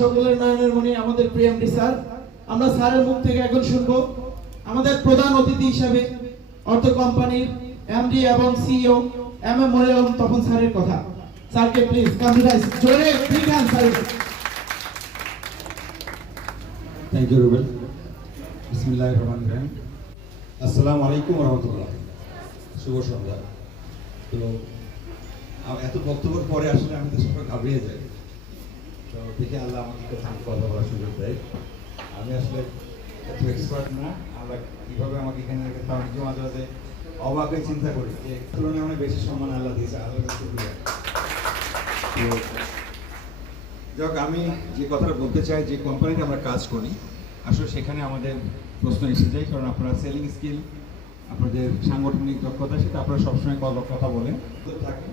সকলের নয়নের মণি, আমাদের প্রিয়ামডি স্যার। আমরা স্যারের মুখ থেকে এখন শুনব আমাদের প্রধান অতিথি হিসাবে অর্থ কোম্পানির এমডি এবং সিইও এম এম মনিরম তখন স্যারের কথা। স্যারকে প্লিজ কনফিডেন্স জোরে free hand sir thank you Rubel বিসমিল্লাহ রহমান রহিম আসসালামু আলাইকুম রহমতুল্লাহ শুভ সন্ধ্যা তো এত বক্তব্যের পরে আসলে আমি তো সবাই ঘাবড়িয়ে যাই। তো দেখে আল্লাহ আমাকে কথা কথা বলার সুযোগ দেয়। আমি আসলে এত এক্সপার্ট না আল্লাহ কীভাবে আমাকে এখানে রেখে তাও নিজে মাঝে মাঝে অবাক চিন্তা করি যে তুলনায় অনেক বেশি সম্মান আল্লাহ দিয়েছে, আল্লাহ যাক, আমি যে কথাটা বলতে চাই, যে কোম্পানিতে আমরা কাজ করি, আসলে সেখানে আমাদের প্রশ্ন এসে যায়, কারণ আপনারা সেলিং স্কিল আপনাদের সাংগঠনিক দক্ষতা, সেটা আপনারা সবসময় কথা বলেন। থাকে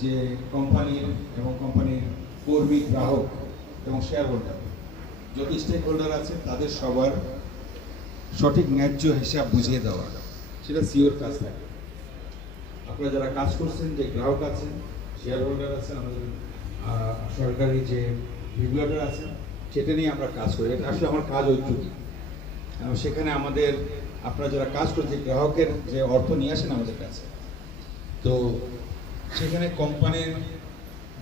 যে কোম্পানির এবং কোম্পানির কর্মী, গ্রাহক এবং শেয়ার হোল্ডার যত স্টেক হোল্ডার আছে, তাদের সবার সঠিক ন্যায্য হিসাব বুঝিয়ে দেওয়া। সেটা সিওর কাজ থাকে। আপনারা যারা কাজ করছেন, যে গ্রাহক আছেন শেয়ার হোল্ডার আছেন, আমাদের সরকারি যে রেগুলেটর আছেন, সেটা নিয়ে আমরা কাজ করি। এটা আসলে আমার কাজ ঐক্যটি সেখানে আমাদের, আপনারা যারা কাজ করেন, যে গ্রাহকের যে অর্থ নিয়ে আসেন আমাদের কাছে। তো সেখানে কোম্পানির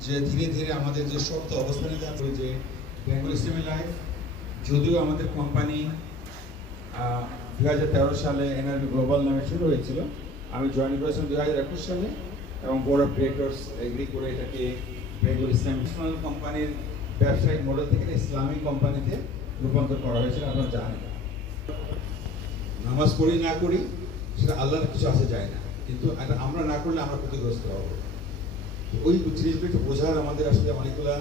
যে ধীরে ধীরে আমাদের যে শর্ত অবস্থানে যাচ্ছে যে বেঙ্গল ইসলামী লাইফ যদিও আমাদের কোম্পানি দু হাজার তেরো সালে এনআরবি গ্লোবাল নামে শুরু হয়েছিল। আমি জয়েন করেছিলাম দু হাজার একুশ সালে এবং বোর্ড অফ ডিরেক্টর্স এগ্রি করে এটাকে বেঙ্গল ইসলামিক কোম্পানির ব্যবসায়িক মডেল থেকে ইসলামিক কোম্পানিতে রূপান্তর করা হয়েছিল, আপনারা জানেন। নামাজ পড়ি না করি, সেটা আল্লাহর কিছু আসে যায় না। কিন্তু আমরা না করলে আমরা ক্ষতিগ্রস্ত হব। ওই জিনিসগুলো বোঝার আমাদের আসলে অনেকগুলা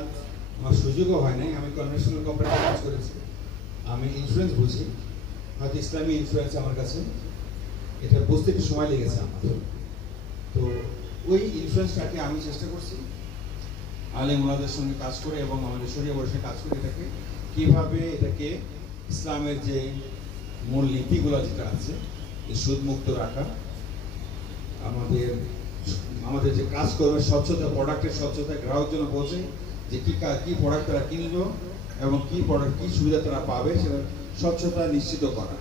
আমার সুযোগও হয় নাই। আমি কনভেনশনাল কোম্পানিতে কাজ করেছি। আমি ইন্স্যুরেন্স বুঝি। হয়তো ইসলামী ইন্স্যুরেন্স আমার কাছে। এটা বুঝতে একটু সময় লেগেছে আমার। তো ওই ইন্স্যুরেন্সটাকে আমি চেষ্টা করছি। আলেম ওনাদের সঙ্গে কাজ করে এবং আমাদের শরীয় বসে কাজ করে এটাকে। কীভাবে এটাকে ইসলামের যে মূল নীতিগুলো যেটা আছে সুদমুক্ত রাখা, আমাদের আমাদের যে কাজ করবে, স্বচ্ছতা প্রোডাক্টের স্বচ্ছতা গ্রাহক জন্য পৌঁছে যে কী কা- কি প্রোডাক্ট তারা কিনলো এবং কি প্রোডাক্ট কী সুবিধা তারা পাবে সেটা স্বচ্ছতা নিশ্চিত করা।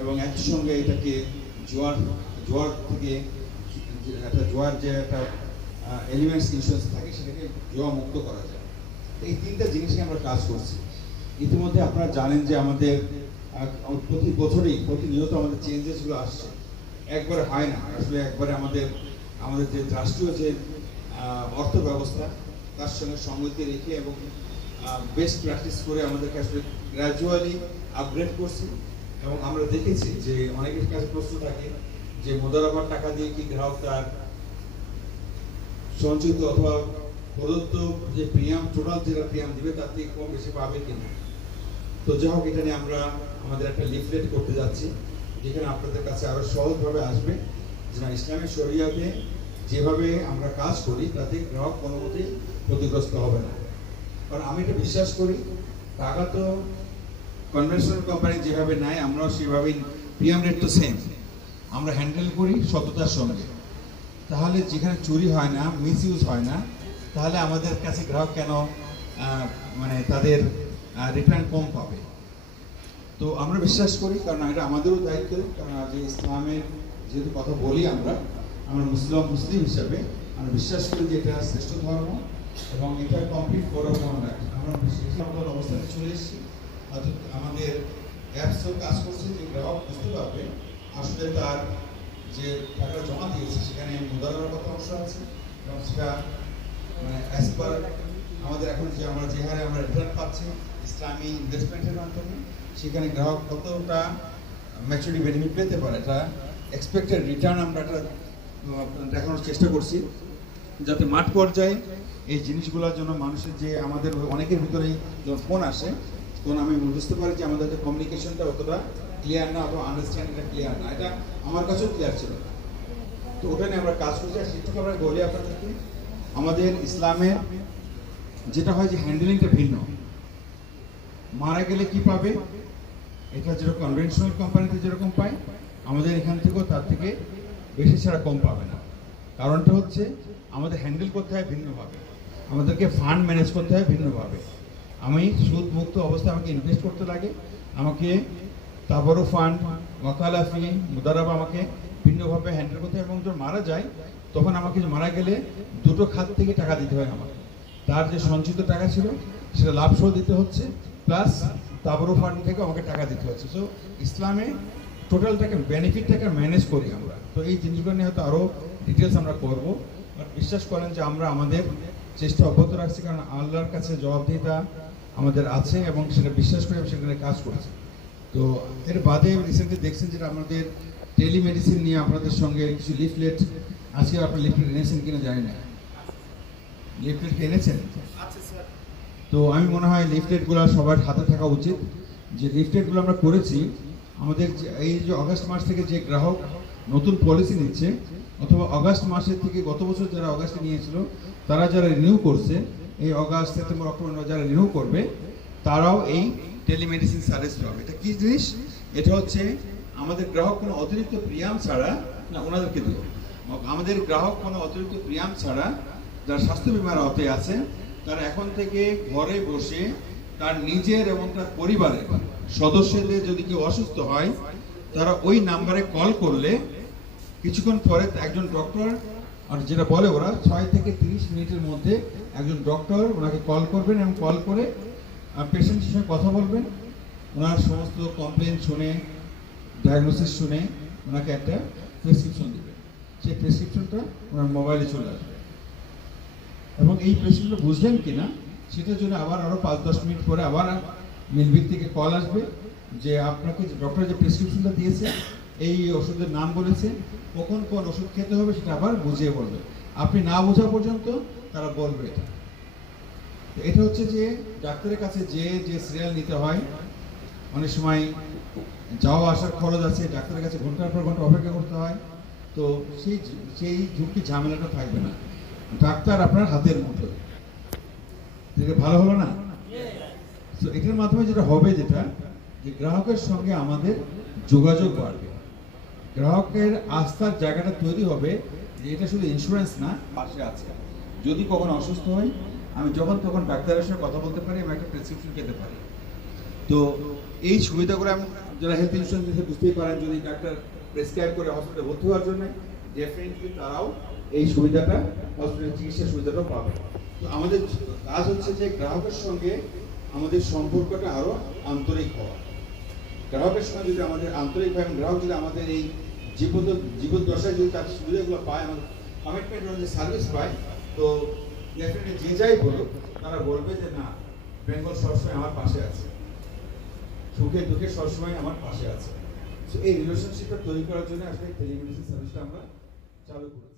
এবং একই সঙ্গে এটাকে জোয়ার জোয়ার থেকে একটা জোয়ার যে একটা এলিমেন্টস ইন্স্যুরেন্স থাকে সেটাকে জোয়া মুক্ত করা যায়। এই তিনটা জিনিসে আমরা কাজ করছি। ইতিমধ্যে আপনারা জানেন যে আমাদের প্রতি বছরেই প্রতিনিয়ত আমাদের চেঞ্জেসগুলো আসছে। একবারে হয় না। আসলে একবারে আমাদের আমাদের যে রাষ্ট্রীয় যে অর্থ ব্যবস্থা তার সঙ্গে সঙ্গতি রেখে এবং বেস্ট প্র্যাকটিস করে আমাদেরকে আসলে গ্র্যাজুয়ালি আপগ্রেড করছি। এবং আমরা দেখেছি যে অনেকের কাছে প্রশ্ন থাকে যে মোদারাবার টাকা দিয়ে কি গ্রাহক তার সঞ্চিত অথবা প্রদত্ত যে প্রিয়াম টোটাল যেটা প্রিয়াম দিবে, তার থেকে কম বেশি পাবে কিনা। তো যাই হোক, এটা নিয়ে আমরা আমাদের একটা লিফলেট করতে যাচ্ছি। যেখানে আপনাদের কাছে আরও সহজভাবে আসবে যে না ইসলামিক শরিয়াতে যেভাবে আমরা কাজ করি, তাতে গ্রাহক কোনো মতেই ক্ষতিগ্রস্ত হবে না। কারণ আমি এটা বিশ্বাস করি, টাকা তো কনভেনশনাল কোম্পানি যেভাবে নেয়, আমরাও সেভাবেই প্রিয়াম রেট তো সেম আমরা হ্যান্ডেল করি সততার সঙ্গে। তাহলে যেখানে চুরি হয় না মিস হয় না, তাহলে আমাদের কাছে গ্রাহক কেন মানে তাদের রিটার্ন কম পাবে? তো আমরা বিশ্বাস করি, কারণ এটা আমাদেরও দায়িত্ব কারণ যে ইসলামের যেহেতু কথা বলি আমরা আমরা মুসলিম মুসলিম হিসাবে আমরা বিশ্বাস করি যে এটা শ্রেষ্ঠ ধর্ম এবং এটা কমপ্লিট করার রাখি আমরা বিশ্বাস অবস্থানে চলে এসেছি আমাদের অ্যাপসও কাজ করছে যে গ্রাহক বুঝতে পারবে, আসলে তার যে টাকা জমা দিয়েছে, সেখানে মুদারার কথা অংশ আছে, এবং সেটা মানে অ্যাজ পার আমাদের এখন যে আমরা যে হারে আমরা রিটার্ন পাচ্ছি, ইসলামী ইনভেস্টমেন্টের মাধ্যমে সেখানে গ্রাহক কতটা ম্যাচুরিটি বেনিফিট পেতে পারে এটা এক্সপেক্টেড রিটার্ন আমরা আহ, দেখানোর চেষ্টা করছি যাতে মাঠ পর্যায়ে এই জিনিসগুলোর জন্য মানুষের যে আমাদের অনেকের ভিতরে যখন ফোন আসে তখন আমি বুঝতে পারি যে আমাদের যে কমিউনিকেশনটা অতটা ক্লিয়ার না অথবা আন্ডারস্ট্যান্ডিংটা ক্লিয়ার না এটা আমার কাছেও ক্লিয়ার ছিল। তো ওটা নিয়ে আমরা কাজ করছি আর সেটুকু আমরা বলি আপনাদেরকে আমাদের ইসলামের যেটা হয় যে হ্যান্ডেলিংটা ভিন্ন। মারা গেলে কি পাবে? এটা যেরকম কনভেনশনাল কোম্পানিতে যেরকম পায়, আমাদের এখান থেকেও তার থেকে বেশি ছাড়া কম পাবে না। কারণটা হচ্ছে, আমাদের হ্যান্ডেল করতে হয় ভিন্নভাবে। আমাদেরকে ফান্ড ম্যানেজ করতে হয় ভিন্নভাবে। আমি সুদ মুক্ত অবস্থায় আমাকে ইনভেস্ট করতে লাগে। আমাকে তাবরও ফান্ড ওয়াকালা ফি মুদারাব আমাকে ভিন্নভাবে হ্যান্ডেল করতে হয় এবং যখন মারা যায়, তখন আমাকে মারা গেলে দুটো খাত থেকে টাকা দিতে হয় আমাকে। তার যে সঞ্চিত টাকা ছিল, সেটা লাভ সহ দিতে হচ্ছে। প্লাস তাবরও ফান্ড থেকে আমাকে টাকা দিতে হচ্ছে সো ইসলামে টোটালটাকে বেনিফিটটাকে ম্যানেজ করি আমরা। তো এই জিনিসগুলো নিয়ে হয়তো আরও ডিটেলস আমরা করব। বিশ্বাস করেন যে আমরা আমাদের চেষ্টা অব্যাহত রাখছি, কারণ আল্লাহর কাছে জবাবদিহিতা আমাদের আছে এবং সেটা বিশ্বাস করে সেখানে কাজ করছি। তো এর বাদে রিসেন্টলি দেখছেন যেটা আমাদের টেলিমেডিসিন নিয়ে আপনাদের সঙ্গে কিছু লিফলেট আজকে আপনার লিফলেট এনেছেন কিনা জানি না। লিফলেট এনেছেন? তো আমি মনে হয় লিফলেটগুলো সবার হাতে থাকা উচিত। যে লিফলেটগুলো আমরা করেছি, আমাদের এই যে আগস্ট মাস থেকে যে গ্রাহক নতুন পলিসি নিচ্ছে, অথবা আগস্ট মাসের থেকে গত বছর যারা অগাস্টে নিয়েছিল, তারা যারা রিনিউ করছে, এই অগাস্ট, সেপ্টেম্বর, অক্টোবর যারা রিনিউ করবে, তারাও এই টেলিমেডিসিন সার্ভিস পাবে। এটা কি জিনিস? এটা হচ্ছে আমাদের গ্রাহক কোনো অতিরিক্ত প্রিয়াম ছাড়া, না, ওনাদেরকে দিব আমাদের গ্রাহক কোনো অতিরিক্ত প্রিয়াম ছাড়া, যারা স্বাস্থ্য বিমার আওতায় আছে তারা এখন থেকে ঘরে বসে তার নিজের এবং তার পরিবারের সদস্যদের যদি কেউ অসুস্থ হয়, তারা ওই নাম্বারে কল করলে কিছুক্ষণ পরে একজন ডক্টর, আর যেটা বলে ওরা, ছয় থেকে তিরিশ মিনিটের মধ্যে একজন ডক্টর ওনাকে কল করবেন এবং কল করে পেশেন্টের সঙ্গে কথা বলবেন। ওনার সমস্ত কমপ্লেন শুনে ডায়াগনোসিস শুনে ওনাকে একটা প্রেসক্রিপশন দেবেন। সেই প্রেসক্রিপশনটা ওনার মোবাইলে চলে আসবে। এবং এই প্রেসক্রিপশন বুঝলেন কিনা, সেটার জন্য আবার আরও পাঁচ, দশ মিনিট পরে আবার মিলবিক থেকে কল আসবে যে আপনাকে ডক্টর যে প্রেসক্রিপশনটা দিয়েছে, এই ওষুধের নাম বলেছে, কখন কোন ওষুধ খেতে হবে সেটা আবার বুঝিয়ে বলবে। আপনি না বোঝা পর্যন্ত তারা বলবে এটা। এটা হচ্ছে যে ডাক্তারের কাছে যে যে সিরিয়াল নিতে হয়, অনেক সময় যাওয়া আসার খরচ আছে, ডাক্তারের কাছে ঘণ্টার পর ঘণ্টা অপেক্ষা করতে হয়, তো সেই সেই ঝুঁকি ঝামেলাটা থাকবে না। ডাক্তার আপনার হাতের মধ্যে যেটা ভালো হলো না? তো এটার মাধ্যমে যেটা হবে যেটা, যে গ্রাহকের সঙ্গে আমাদের যোগাযোগ বাড়বে। গ্রাহকের আস্থার জায়গাটা তৈরি হবে যে এটা শুধু ইন্স্যুরেন্স না, পাশে আছে। যদি কখনো অসুস্থ হই আমি যখন তখন ডাক্তারের সঙ্গে কথা বলতে পারি এবং একটা প্রেসক্রিপশন খেতে পারি। তো, এই সুবিধাগুলো আমি যারা হেলথ ইন্স্যুরেন্স বুঝতেই পারেন যদি ডাক্তার প্রেসক্রাইব করে হসপিটালে ভর্তি হওয়ার জন্য ডেফিনেটলি তারাও এই সুবিধাটা হসপিটাল চিকিৎসার সুবিধাটাও পাবে। তো আমাদের কাজ হচ্ছে যে গ্রাহকের সঙ্গে আমাদের সম্পর্কটা আরও আন্তরিক হওয়া। গ্রাহকের সঙ্গে যদি আমাদের আন্তরিক হয় গ্রাহক যদি আমাদের এই জীবন জীবদ্দশায় যদি তার সুবিধাগুলো পায় আমাদের কমিটমেন্ট অনুযায়ী সার্ভিস পায়, তো ডেফিনেটলি যে যাই বলুক, তারা বলবে যে না, বেঙ্গল সবসময় আমার পাশে আছে। সুখে দুঃখে সবসময় আমার পাশে আছে। এই রিলেশনশিপটা তৈরি করার জন্য আসলে টেলিমেডিসিন সার্ভিসটা আমরা চালু করেছি।